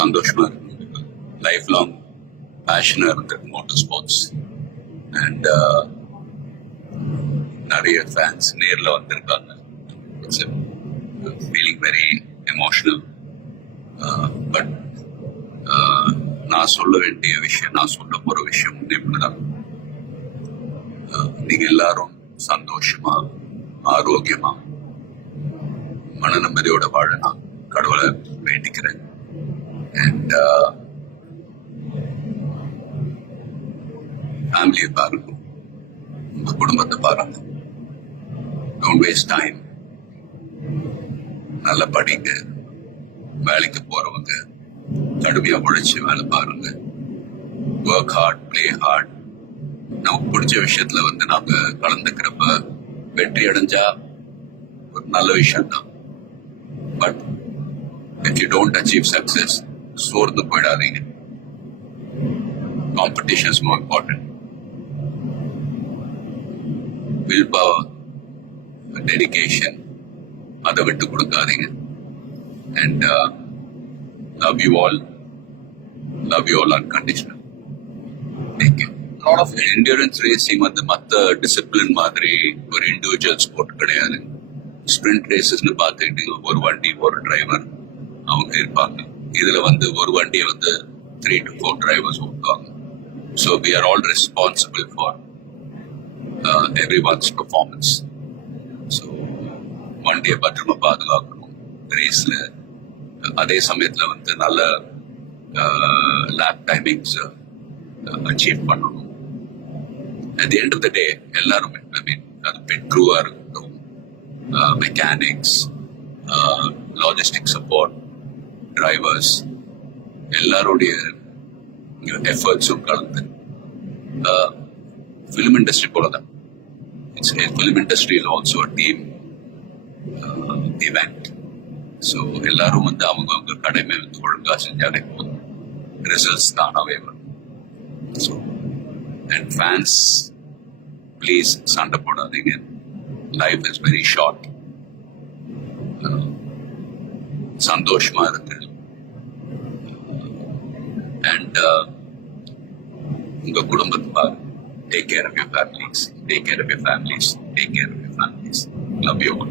சந்தோஷமா இருக்கு. Life long பேஷனா இருந்திருக்கு மோட்டார் ஸ்போர்ட்ஸ். அண்ட் நிறைய ஃபேன்ஸ் நேரில் வந்திருக்காங்க. It's feeling very emotional. But நான் சொல்ல வேண்டிய விஷயம், நான் சொல்ல போற விஷயம் இப்படிதான். நீங்க எல்லாரும் சந்தோஷமா, ஆரோக்கியமா, மன நிம்மதியோட வாழ நான் கடவுளை வேண்டிக்கிறேன். அண்ட் ஃபேமிலியை பாருங்க, உங்க குடும்பத்தை பாருங்க. Don't waste time. நல்லா படிங்க. வேலைக்கு போறவங்க கடுமையா உழைச்சு வேலை பாருங்க. Work hard, play hard. நமக்கு பிடிச்ச விஷயத்துல நாம கலந்துக்கிறப்ப வெற்றி அடைஞ்சா ஒரு நல்ல விஷயம் தான். But if you don't achieve success, சோர்ந்து போயிடாதீங்க. Competition is more important. Will power, dedication, அதை விட்டு கொடுக்காதீங்க. And love you all unconditional. Thank you. lot of endurance racing மத்த டிசிப்ளின் மாதிரி ஒரு இண்டிவிஜுவல் ஸ்போர்ட் கிடையாது. ஸ்பிரிண்ட் ரேசஸ்னு பார்த்துக்கிட்டீங்க, ஒரு வண்டி ஒரு டிரைவர் அவங்க இருப்பாங்க. இதுல ஒரு வண்டியை 3 to 4 டிரைவர்ஸ் ஓட்டுவாங்க. So we are all responsible for everyone's performance. So வண்டியை பத்திரமா பாதுகாக்கணும் ரேஸ்ல. அதே சமயத்துல நல்ல லேப் டைமிங்ஸ் அச்சீவ் பண்ணணும். At the end of the day எல்லாருமே, அது பிட் க்ரூவா இருக்கட்டும், மெக்கானிக்ஸ், லாஜிஸ்டிக் சப்போர்ட், டிரைவர்ஸ், எல்லாருடைய எஃபர்ட்ஸும் கலந்து ஃபிலிம் இண்டஸ்ட்ரி போலதான். Film industry is also a team event. So எல்லாரும் அவங்க கடமை ஒழுங்கா செஞ்சாலே போதும், ரிசல்ட்ஸ் தானாவே வரும். ஸோ அண்ட் ஃபேன்ஸ், ப்ளீஸ் சண்டை போடாதீங்க. Life is very short. சந்தோஷமா இருக்கு. அண்ட் உங்க குடும்பத்தை பாருங்க. Take care of your families. Take care of your families. Take care of your families. Love you all.